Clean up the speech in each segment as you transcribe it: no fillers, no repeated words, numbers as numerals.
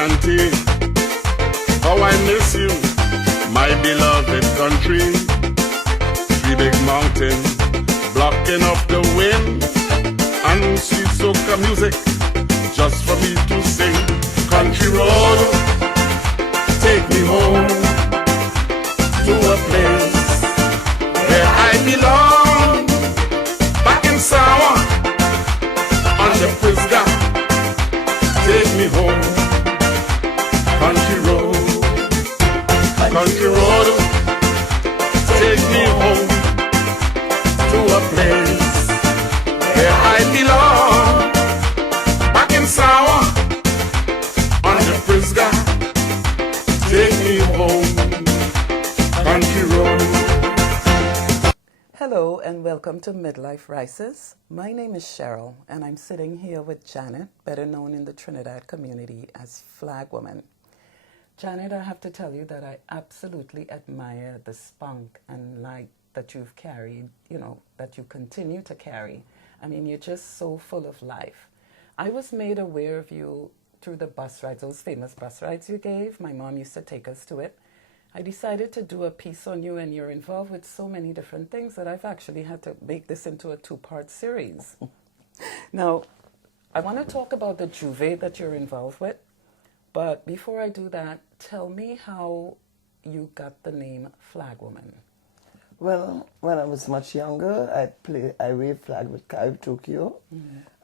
Auntie, how I miss you, my beloved country. Three big mountains blocking up the wind, and sweet soca music just for me to sing. Country road, take me home to a place where I belong. Back in Sawa, on the Prisca, take me home. Country road, take me home to a place where I belong. Back in Sawa, on the Prisca, take me home. Country road. Hello and welcome to Midlife Rises. My name is Cheryl and I'm sitting here with Janet, better known in the Trinidad community as Flag Woman. Janet, I have to tell you that I absolutely admire the spunk and light that you've carried, that you continue to carry. I mean, you're just so full of life. I was made aware of you through the bus rides, those famous bus rides you gave. My mom used to take us to it. I decided to do a piece on you, and you're involved with so many different things that I've actually had to make this into a 2-part series. Now, I want to talk about the Juve that you're involved with, but before I do that, tell me how you got the name Flag Woman. Well, when I was much younger, I waved flag with Carib Tokyo,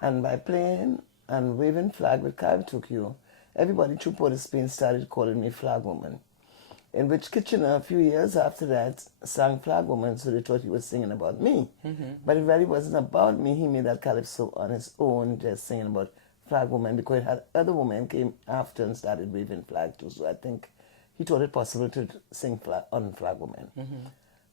and by playing and waving flag with Carib Tokyo, everybody through Port of Spain started calling me Flag Woman. In which Kitchener, a few years after that, sang Flag Woman, so they thought he was singing about me. But it really wasn't about me. He made that calypso on his own, just singing about Flag Woman, because it had other women came after and started waving flag too. So I think he thought it possible to sing on Flag Woman.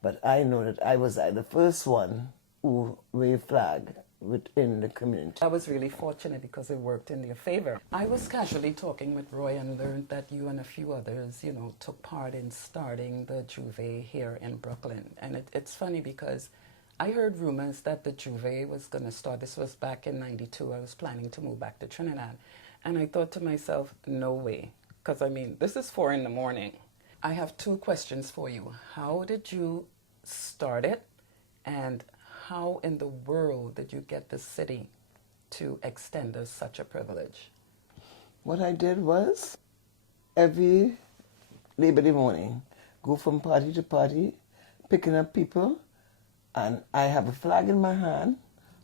But I know that I was the first one who waved flag within the community. I was really fortunate because it worked in their favor. I was casually talking with Roy and learned that you and a few others, took part in starting the Juve here in Brooklyn. And it's funny because I heard rumors that the Juve was going to start. This was back in '92. I was planning to move back to Trinidad. And I thought to myself, no way. Because, this is 4 a.m. I have 2 questions for you. How did you start it? And how in the world did you get the city to extend us such a privilege? What I did was, every Labor Day morning, go from party to party, picking up people, and I have a flag in my hand,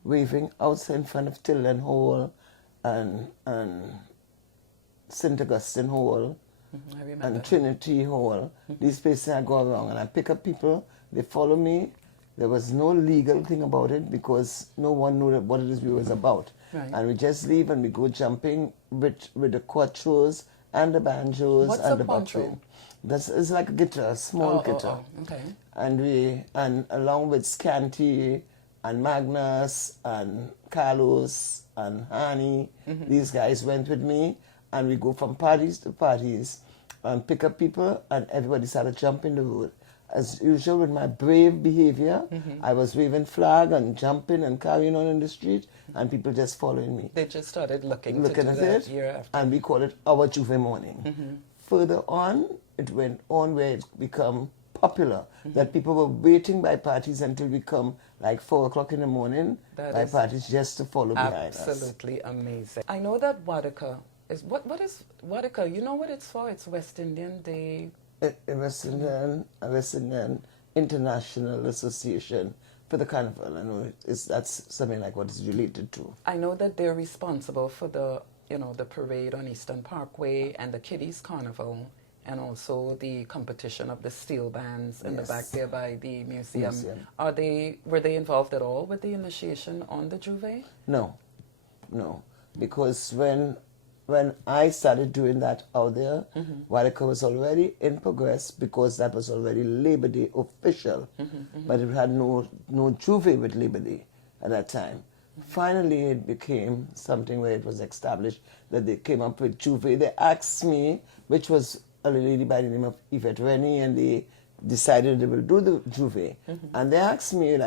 waving outside in front of Tilden Hall and St. Augustine Hall and Trinity Hall. These places I go around and I pick up people, they follow me. There was no legal thing about it because no one knew what it is we was about. Right. And we just leave and we go jumping with the quattros and the banjos. What's and a the quattro? It's like a guitar, a small guitar. Okay. And along with Scanty and Magnus and Carlos and Hani, these guys went with me, and we go from parties to parties and pick up people, and everybody started jumping the road. As usual, with my brave behavior, I was waving flag and jumping and carrying on in the street, and people just following me. They just started looking at it, year after. and we call it our Juve morning. Further on, it went on where it became popular, that people were waiting by parties until we come like 4 o'clock in the morning by parties just to follow behind us. Absolutely amazing. I know that Wadaka is, what is Wadaka? You know what it's for? It's West Indian Day. West Indian International Association for the Carnival. I know that's something like what it's related to. I know that they're responsible for the parade on Eastern Parkway and the Kiddies Carnival, and also the competition of the steel bands in the back there by the museum. Were they involved at all with the initiation on the Juve? No, because when I started doing that out there, Wadaka was already in progress because that was already Labor Day official, but it had no Juve with Labor Day at that time. Finally, it became something where it was established that they came up with Juve. They asked me, which was a lady by the name of Yvette Rennie, and they decided they will do the Juve. And they asked me,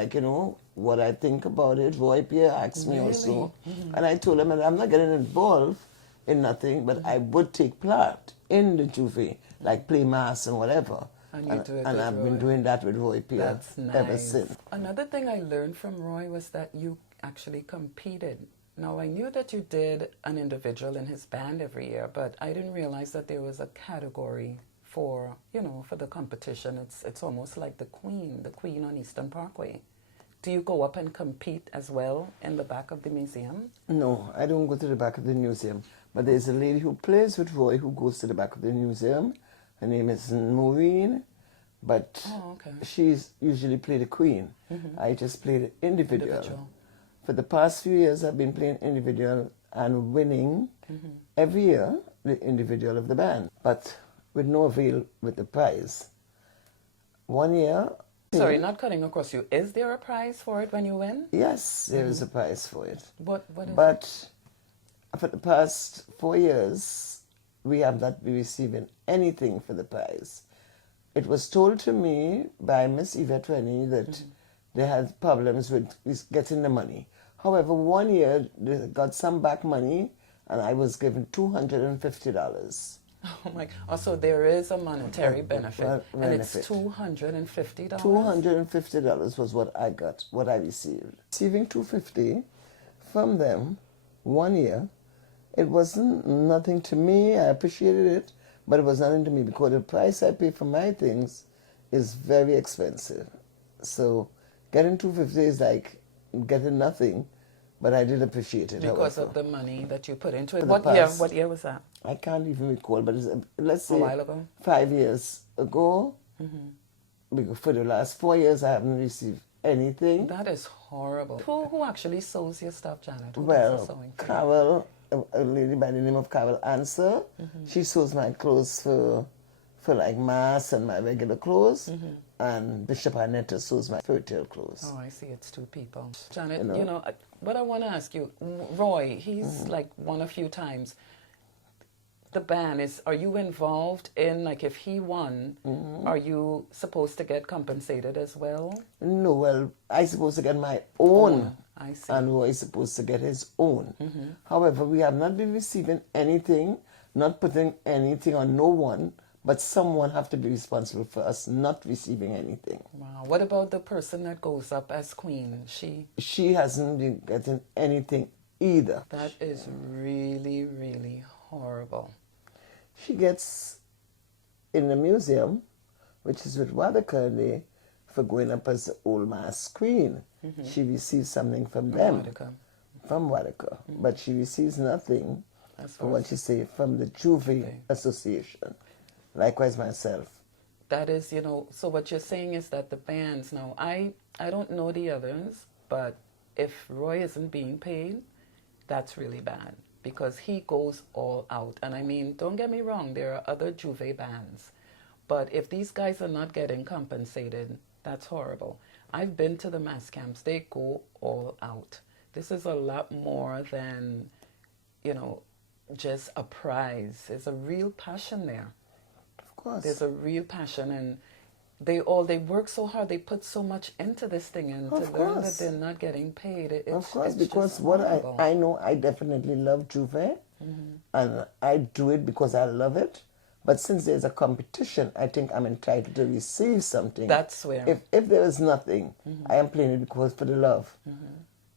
what I think about it. Roy Pierre asked me also. And I told them that I'm not getting involved in nothing, but I would take part in the Juve, like play mass and whatever. And you do it and with I've Roy. been doing that with Roy Pierre That's nice. ever since. Another thing I learned from Roy was that you actually competed. Now, I knew that you did an individual in his band every year, but I didn't realize that there was a category for, for the competition. It's almost like the Queen on Eastern Parkway. Do you go up and compete as well in the back of the museum? No, I don't go to the back of the museum. But there's a lady who plays with Roy who goes to the back of the museum. Her name is Maureen, but she's usually play the Queen. I just play the individual. For the past few years, I've been playing individual and winning every year the individual of the band, but with no avail with the prize. One year... Sorry, not cutting across you. Is there a prize for it when you win? Yes, there is a prize for it. What is it? But for the past 4 years, we have not been receiving anything for the prize. It was told to me by Miss Yvette Rennie that they had problems with getting the money. However, 1 year they got some back money, and I was given $250. Oh my! Also, there is a monetary benefit, and it's $250. $250 was what I got, what I received. Receiving $250 from them 1 year, it wasn't nothing to me. I appreciated it, but it was nothing to me because the price I pay for my things is very expensive. So getting $250 is like getting nothing, but I did appreciate it. Because of the money that you put into it. What year was that? I can't even recall, but it's, let's say a while ago. 5 years ago. Because for the last 4 years, I haven't received anything. That is horrible. Who actually sews your stuff, Janet? Well, Carol, a lady by the name of Carol Answer, she sews my clothes for like mass and my regular clothes, and Bishop Annetta sews my spiritual clothes. Oh, I see. It's two people. Janet, but I want to ask you, Roy, he's like won a few times. The band are you involved in, like, if he won, are you supposed to get compensated as well? No, well, I supposed to get my own. I see. And Roy is supposed to get his own. However, we have not been receiving anything, not putting anything on no one, but someone have to be responsible for us not receiving anything. Wow. What about the person that goes up as queen? She hasn't been getting anything either. That is really, really horrible. She gets in the museum, which is with Wadaka, for going up as the old mass queen. She receives something from them. From Wadaka. But she receives nothing from what she say from the Juve Association. Likewise myself. That is, so what you're saying is that the bands, now, I don't know the others, but if Roy isn't being paid, that's really bad. Because he goes all out. And I mean, don't get me wrong, there are other Juve bands. But if these guys are not getting compensated, that's horrible. I've been to the mass camps. They go all out. This is a lot more than, just a prize. There's a real passion there. Of course. There's a real passion, and they work so hard. They put so much into this thing, and to learn that they're not getting paid, of course, because what I know, I definitely love Juve, and I do it because I love it. But since there's a competition, I think I'm entitled to receive something. That's where. If there is nothing, I am playing it because for the love.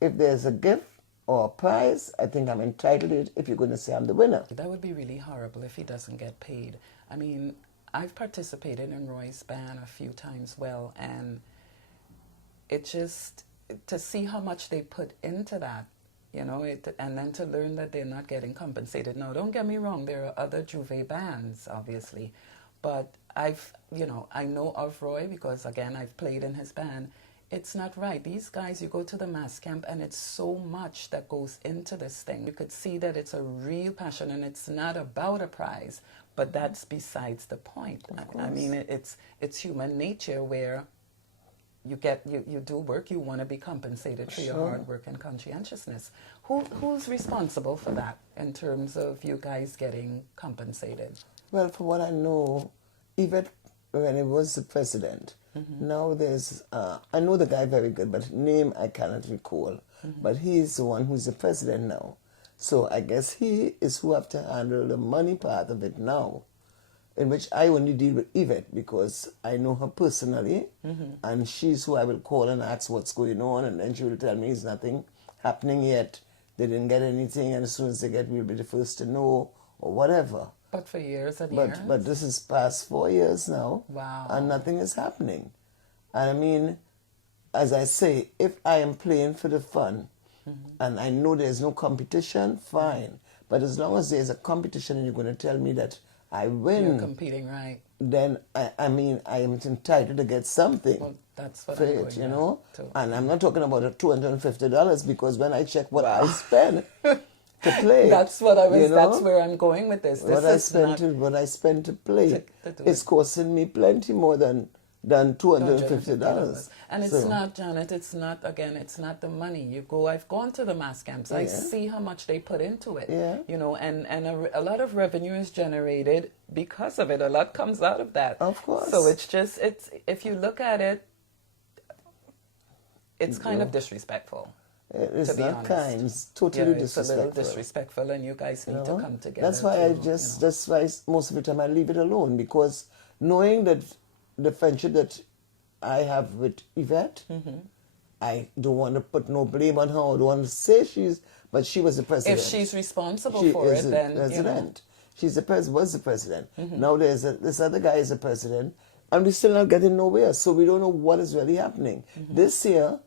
If there's a gift or a prize, I think I'm entitled to it if you're going to say I'm the winner. That would be really horrible if he doesn't get paid. I mean, I've participated in Roy's band a few times, and it just, to see how much they put into that, and then to learn that they're not getting compensated. Now, don't get me wrong, there are other Juve bands, obviously, but I know of Roy because, again, I've played in his band. It's not right. These guys, you go to the mass camp, and it's so much that goes into this thing. You could see that it's a real passion, and it's not about a prize, but that's besides the point. I mean, it's human nature where you do work, you want to be compensated for your hard work and conscientiousness. Who's responsible for that in terms of you guys getting compensated? Well, for what I know, Yvette, when he was the president, now there's, I know the guy very good, but name I cannot recall. But he's the one who's the president now. So I guess he is who have to handle the money part of it now, in which I only deal with Yvette because I know her personally, and she's who I will call and ask what's going on, and then she will tell me it's nothing happening yet. They didn't get anything, and as soon as they get, we'll be the first to know, or whatever. But for years and years? But this is past 4 years now, wow, and nothing is happening. And I mean, as I say, if I am playing for the fun, and I know there's no competition, fine. But as long as there's a competition and you're going to tell me that I win, you're competing, right? Then I mean I am entitled to get something. Well, that's what for I'm it, you know. too. And I'm not talking about $250 because when I check what I spend to play, that's what I was. you know, that's where I'm going with this. What I spend to play, it's costing me plenty more than $250. And it's not, Janet, it's not the money. I've gone to the mass camps. I see how much they put into it. Yeah. You know, and a lot of revenue is generated because of it. A lot comes out of that. Of course. So it's if you look at it, it's kind of disrespectful. It's not kind. It's totally disrespectful. It's a little disrespectful, and you guys need to come together. That's why that's why most of the time I leave it alone, because knowing that the friendship that I have with Yvette, I don't want to put no blame on her. I don't want to say but she was the president. If she's responsible for it, then president. She's was the president. Now this other guy is the president, and we're still not getting nowhere. So we don't know what is really happening. This year,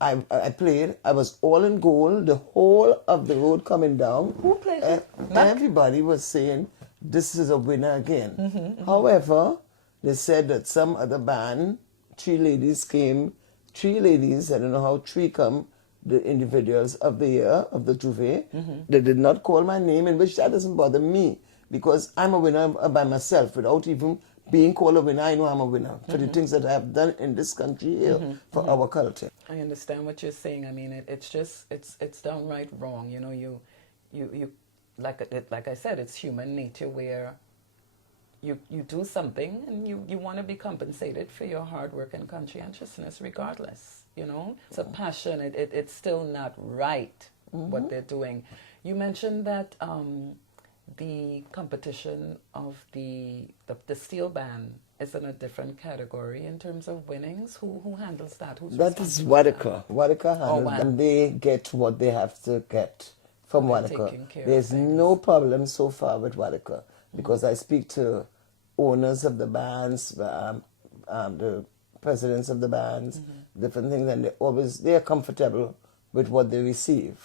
I played. I was all in goal. The whole of the road coming down. Who played? Everybody was saying this is a winner again. However, they said that some other band, 3 ladies came. 3 ladies, I don't know how 3 come, the individuals of the year, of the Juve. They did not call my name, in which that doesn't bother me, because I'm a winner by myself. Without even being called a winner, I know I'm a winner for the things that I have done in this country here for our culture. I understand what you're saying. I mean, it's just, it's downright wrong. You know, you like I said, it's human nature where you do something and you want to be compensated for your hard work and conscientiousness regardless, you know. It's a passion. It's still not right what they're doing. You mentioned that the competition of the steel band is in a different category in terms of winnings. Who handles that? That is Wadaka. Wadaka handles and they get what they have to get from Wadaka. There's no problem so far with Wadaka, because I speak to owners of the bands, the presidents of the bands, different things, and they are comfortable with what they receive.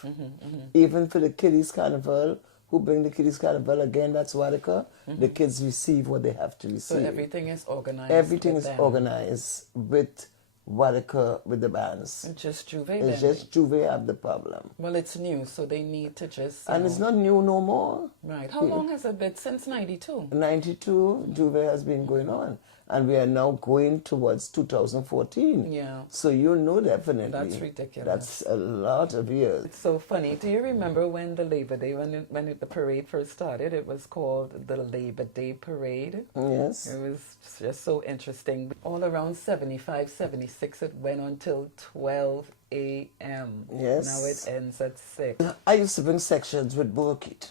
Even for the Kiddies Carnival, who bring the Kiddies Carnival again, that's Wadaka, the kids receive what they have to receive. So everything is organized. Everything is organized with Wadaka, with the bands. It's just Juve. It's just Juve have the problem. Well, it's new, so they need to just. And it's not new no more. Right. How long has it been? Since 92? 92, Juve has been going on. And we are now going towards 2014. Yeah. So you know definitely. That's ridiculous. That's a lot of years. It's so funny. Do you remember when the Labor Day, when the parade first started, it was called the Labor Day Parade? Yes. It was just so interesting. All around 75, 76, it went until 12 a.m. Yes. Now it ends at 6. I used to bring sections with Burkit.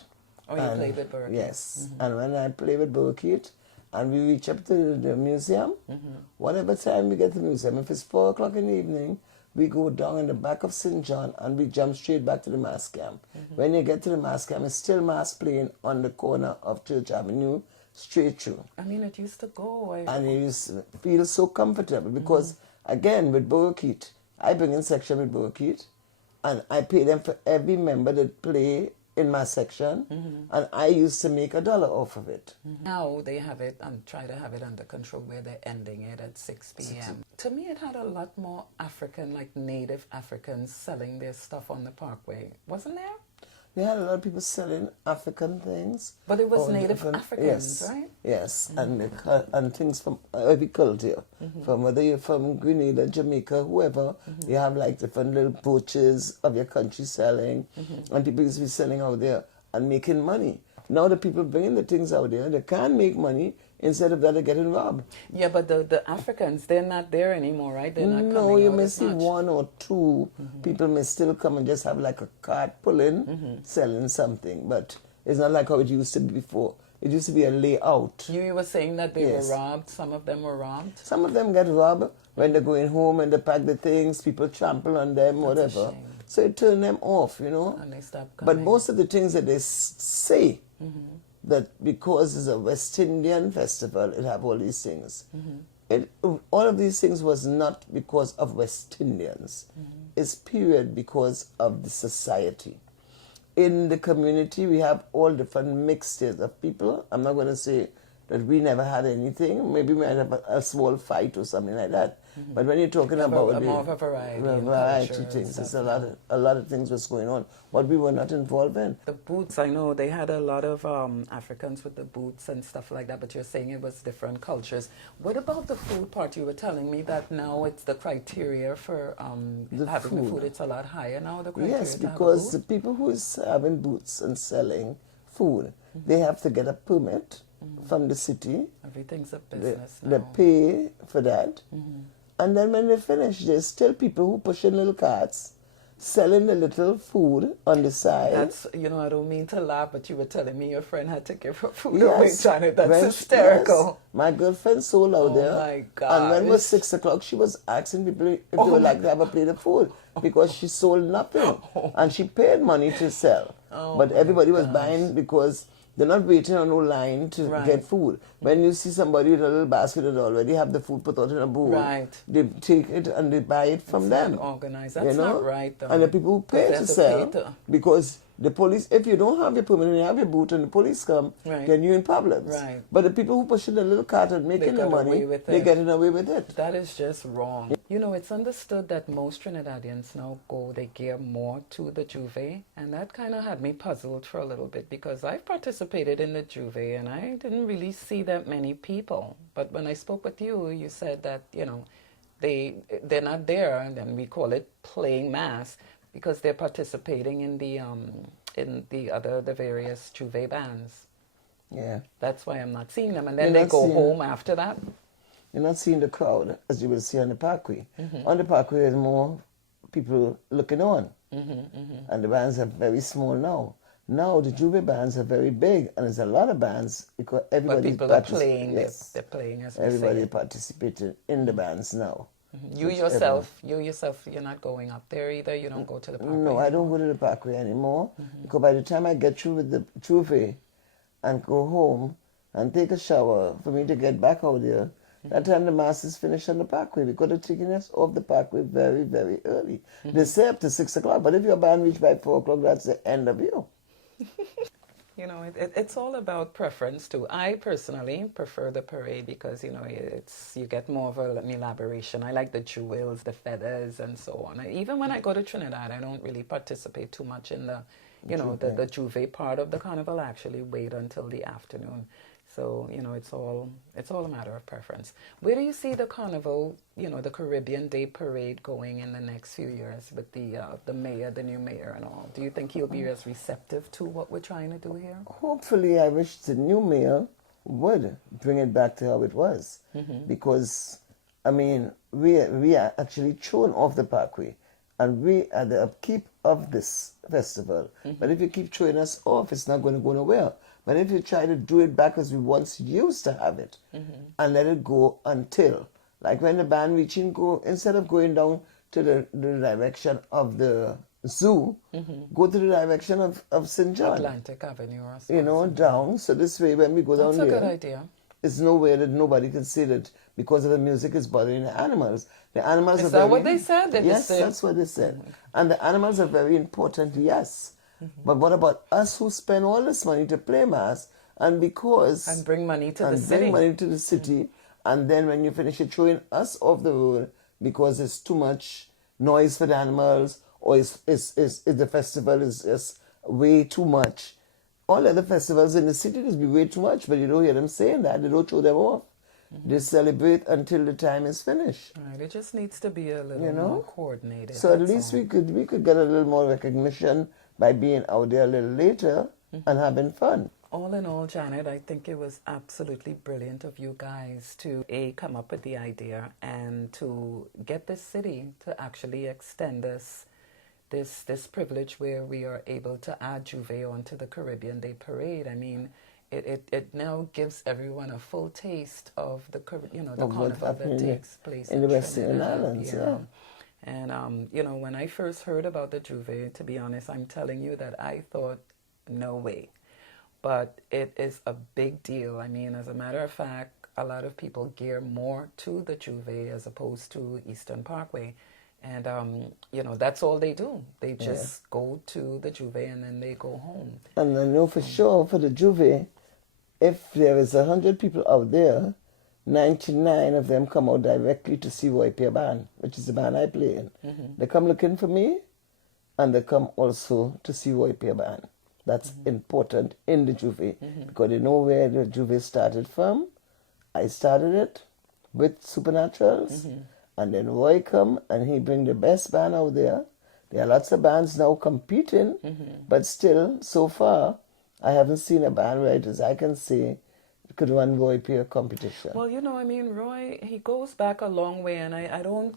Oh, you played with Burkit? Yes. And when I play with Burkit, and we reach up to the museum, whatever time we get to the museum, if it's 4 o'clock in the evening, we go down in the back of St. John and we jump straight back to the mass camp. When you get to the mass camp, it's still mass playing on the corner of Church Avenue, straight through. I mean, it used to go. And you feel so comfortable because, again, with Burkit, I bring in section with Burkit, and I pay them for every member that play in my section, and I used to make $1 off of it. Now they have it and try to have it under control where they're ending it at 6 p.m. To me, it had a lot more African, like native Africans selling their stuff on the parkway. Wasn't there? They had a lot of people selling African things. But it was native Africans, yes, right? Yes, and things from every culture. From whether you're from Grenada, Jamaica, whoever, you have like different little brooches of your country selling, and people used to be selling out there and making money. Now the people bringing the things out there, they can't make money Instead of that, they're getting robbed. Yeah, but the Africans, they're not there anymore, right? They're not No, coming you out may as see much. one or two people may still come and just have like a cart pulling, selling something, but it's not like how it used to be before. It used to be a layout. You were saying that they Yes. were robbed. Some of them were robbed. Some of them get robbed when they're going home and they pack the things, people trample on them, That's a whatever. shame. So it turn them off, you know. And they stop But coming. most of the things that they say that because it's a West Indian festival, it have all these things. All of these things was not because of West Indians. It's period because of the society. In the community, we have all different mixtures of people. I'm not going to say that we never had anything. Maybe we might have a small fight or something like that. But when you're talking about more of a variety in variety culture and things, stuff, it's a lot of things was going on. What we were not involved in. The boots, I know they had a lot of Africans with the boots and stuff like that, but you're saying it was different cultures. What about the food part? You were telling me that now it's the criteria for having the food. It's a lot higher now, the criteria Yes, to have a because the boot? people who is having boots and selling food, they have to get a permit from the city. Everything's a They, business they now. pay for that. And then when they finish, there's still people who push in little carts, selling the little food on the side. That's, you know, I don't mean to laugh, but you were telling me your friend had to give her food away, Janet. That's when hysterical. yes, my girlfriend sold out Oh there. my And when it was gosh. 6 o'clock, she was asking people if they would like to have a plate of food because she sold nothing. And she paid money to sell. But everybody was buying because they're not waiting on no line to Right. get food. When you see somebody with a little basket that already have the food put out in a bowl, Right. they take it and they buy it from It's them. not organized. You That's know? not right, though. And the people who pay They to have to sell, pay to- because the police, if you don't have your permit and you have your boot and the police come, Right. then you're in problems. Right. But the people who push in the little cart and making the got money, away with they're it. getting away with it. That is just wrong. You know, it's understood that most Trinidadians now they gear more to the Juve, and that kind of had me puzzled for a little bit because I've participated in the Juve and I didn't really see that many people. But when I spoke with you, you said that, you know, they're not there, and then we call it playing mass because they're participating in the various Juve bands. Yeah. That's why I'm not seeing them, and then You're they not go seeing- home after that. You're not seeing the crowd as you will see on the parkway. Mm-hmm. On the parkway, there's more people looking on. And the bands are very small now. Now the Juve bands are very big, and there's a lot of bands because But everybody people are playing. Yes. They're playing as we Everybody say. participated in the bands now. You Which yourself, you're not going up there either. You don't go to the park. No, I don't go to the parkway anymore because by the time I get through with the Juve and go home and take a shower for me to get back out there, that time the mass is finished on the parkway because they're taking us off the parkway very, very early. They say up to 6 o'clock, but if your band reach by 4 o'clock, that's the end of you. You know, it's all about preference too. I personally prefer the parade because you know you get more of an elaboration. I like the jewels, the feathers, and so on. Even when I go to Trinidad, I don't really participate too much in the the Juve part of the carnival. I actually wait until the afternoon. So, you know, it's all a matter of preference. Where do you see the carnival, you know, the Caribbean Day Parade going in the next few years with the mayor, the new mayor and all? Do you think he'll be as receptive to what we're trying to do here? Hopefully, I wish the new mayor would bring it back to how it was. Because, I mean, we are actually thrown off the parkway. And we are the upkeep of this festival. But if you keep throwing us off, it's not going to go nowhere. But if you try to do it back as we once used to have it, and let it go until, like when the band reaching go, instead of going down to the direction of the zoo, go to the direction of St. John. Atlantic Avenue or something. You know, down. So this way, when we go That's down a there, good idea. it's nowhere that nobody can say that because of the music is bothering the animals. The animals Is are that what they said? Did they yes, say? that's what they said. And the animals are very important, yes. But what about us who spend all this money to play mass and because... And bring money to the and city. bring money to the city. And then when you finish it, throwing us off the road because it's too much noise for the animals or the festival is just way too much. All other festivals in the city just be way too much, but you don't hear them saying that. They don't throw them off. They celebrate until the time is finished. Right, it just needs to be a little You know? more coordinated. So at that's least all. we could get a little more recognition by being out there a little later and having fun. All in all, Janet, I think it was absolutely brilliant of you guys to come up with the idea and to get this city to actually extend this privilege where we are able to add Juve onto the Caribbean Day Parade. I mean, it now gives everyone a full taste of the carnival that takes place in the West Indian Trinidad. Islands. Yeah. And when I first heard about the Juve, to be honest, I'm telling you that I thought, no way. But it is a big deal. I mean, as a matter of fact, a lot of people gear more to the Juve as opposed to Eastern Parkway. And, that's all they do. They just go to the Juve and then they go home. And I know for sure for the Juve, if there is 100 people out there, 99 of them come out directly to see Roy Pierre Band, which is the band I play in. Mm-hmm. They come looking for me, and they come also to see Roy Pierre Band. That's important in the Juve, because they know where the Juve started from. I started it with Supernaturals, and then Roy come and he bring the best band out there. There are lots of bands now competing, but still, so far, I haven't seen a band right as I can say could run Roy Pierre competition. Well, Roy, he goes back a long way, and I don't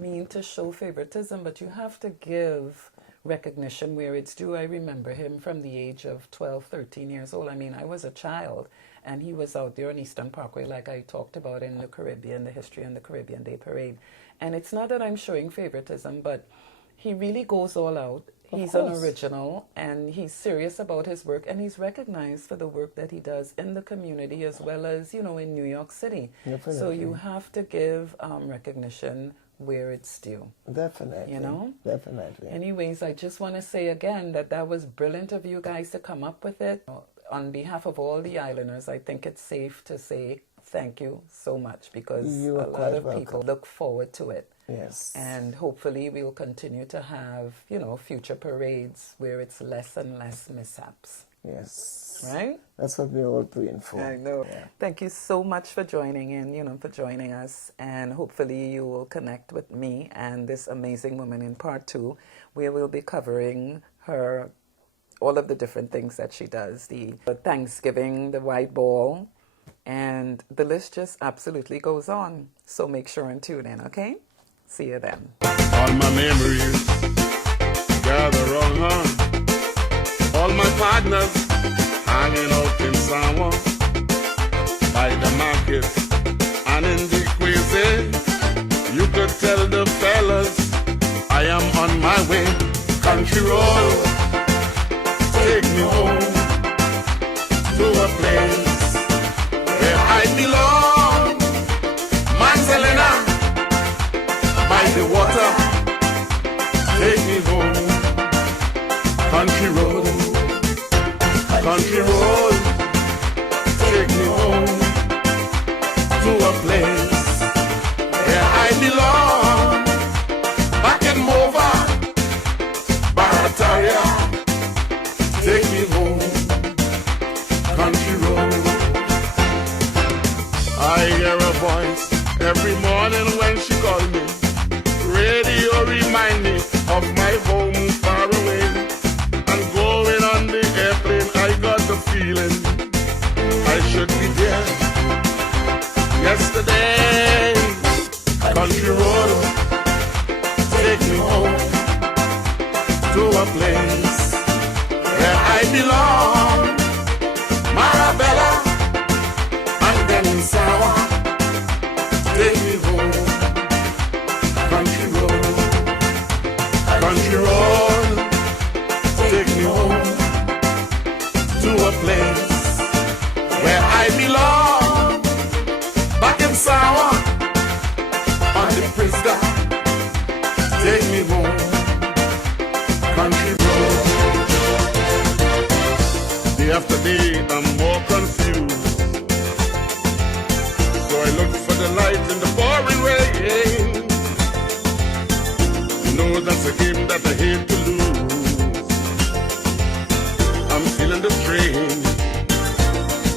mean to show favoritism, but you have to give recognition where it's due. I remember him from the age of 12, 13 years old. I mean, I was a child, and he was out there on Eastern Parkway, like I talked about in the Caribbean, the history and the Caribbean Day Parade. And it's not that I'm showing favoritism, but he really goes all out. He's an original, and he's serious about his work, and he's recognized for the work that he does in the community as well as, in New York City. Definitely. So you have to give recognition where it's due. Definitely. Definitely. Anyways, I just want to say again that was brilliant of you guys to come up with it. On behalf of all the islanders, I think it's safe to say thank you so much, because a lot of people look forward to it. Yes. And hopefully we'll continue to have, future parades where it's less and less mishaps. Yes. Right? That's what we're all praying for. I know. Yeah. Thank you so much for joining in, for joining us. And hopefully you will connect with me and this amazing woman in part 2, where we'll be covering all of the different things that she does. The Thanksgiving, the white ball, and the list just absolutely goes on. So make sure and tune in, okay? See you then. All my memories gather around. All my partners hanging out in Sawa, by the market and in the crazy. You could tell the fellas I am on my way. Country road, take me home to a place where I belong. Marcelina, by the water, take me home. Country road, take me home to a place where I belong. Back in Mova, Barataria, take me home. Country road. I hear a voice every morning when she calls me. Radio remind me of my home far away. And going on the airplane, I got the feeling I should be there. Yesterday, country road, take me home to a place where I belong. Marabella and then Sawa, take me home. Country road, take me home to a place where I belong. Back in Sawa, on the Prisca, take me home. Country road. Day after day, I'm more confused. So I look for the light in the pouring rain. No, that's a game that I hate to lose. I'm feeling the strain.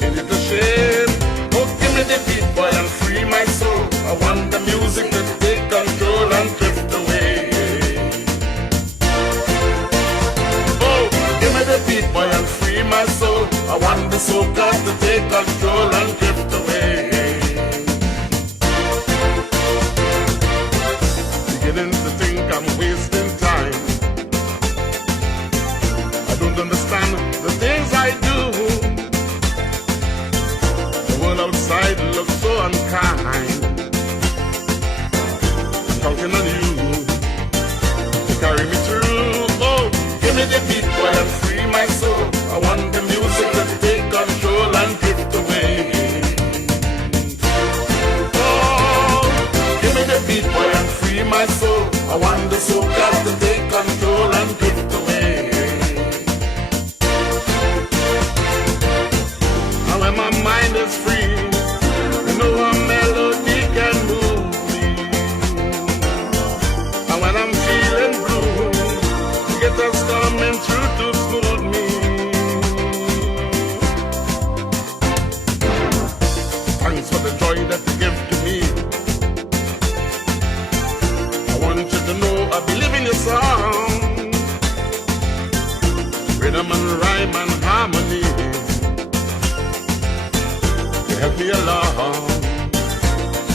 Ain't it a shame? Oh, give me the beat, boy, and free my soul. I want the music to take control and drift away. Oh, give me the beat, boy, and free my soul. I want take control and drift away. Beginning to think I'm wasting time. I don't understand the things I do. The world outside looks so unkind. I'm counting on you to carry me through. Oh, give me the beat, boy, and free my soul. I want the music to take control and drift away. Oh, give me the beat, boy, and free my soul. I want the soca to take control and drift away. And when my mind is free, you know a melody can move me. And when I'm feeling blue, get us coming through to smooth me. Thanks for the joy that you give to me. I want you to know I believe in your song. Rhythm and rhyme and harmony, you help me along,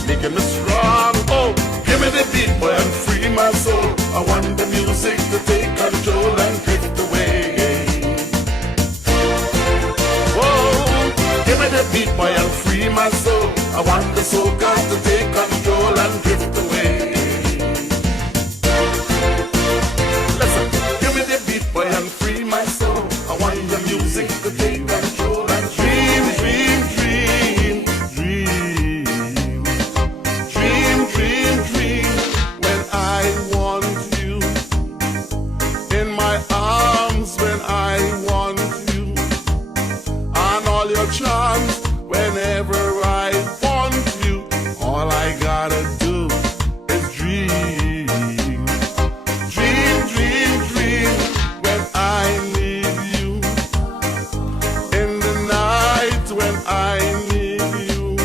making me strong. Oh, give me the beat, boy, and free my soul. I want the music to take control and drift away. Oh, give me the beat, boy, and free my soul. I want the soca to take control and drift away. Listen, give me the beat, boy, and free my soul. I want the music to take control and dream, dream, dream, dream, dream, dream, dream. When I want you in my arms, when I want you and all your charms. Whenever I want you, all I gotta do is dream. Dream, dream, dream. When I need you in the night, when I need you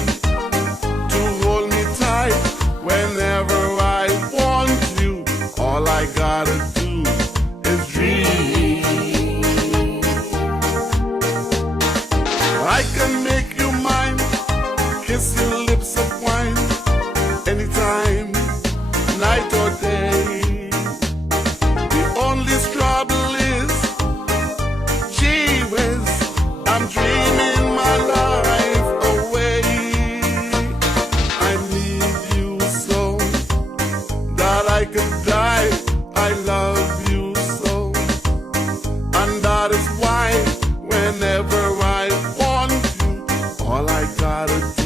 to hold me tight. Whenever I want you, all I gotta do is dream. I can make you mine, kiss your lips of wine, anytime, night or day. The only trouble is, gee whiz, I'm dreaming my life away. I need you so that I could die. I love you so, and that is why whenever I want you, all I gotta do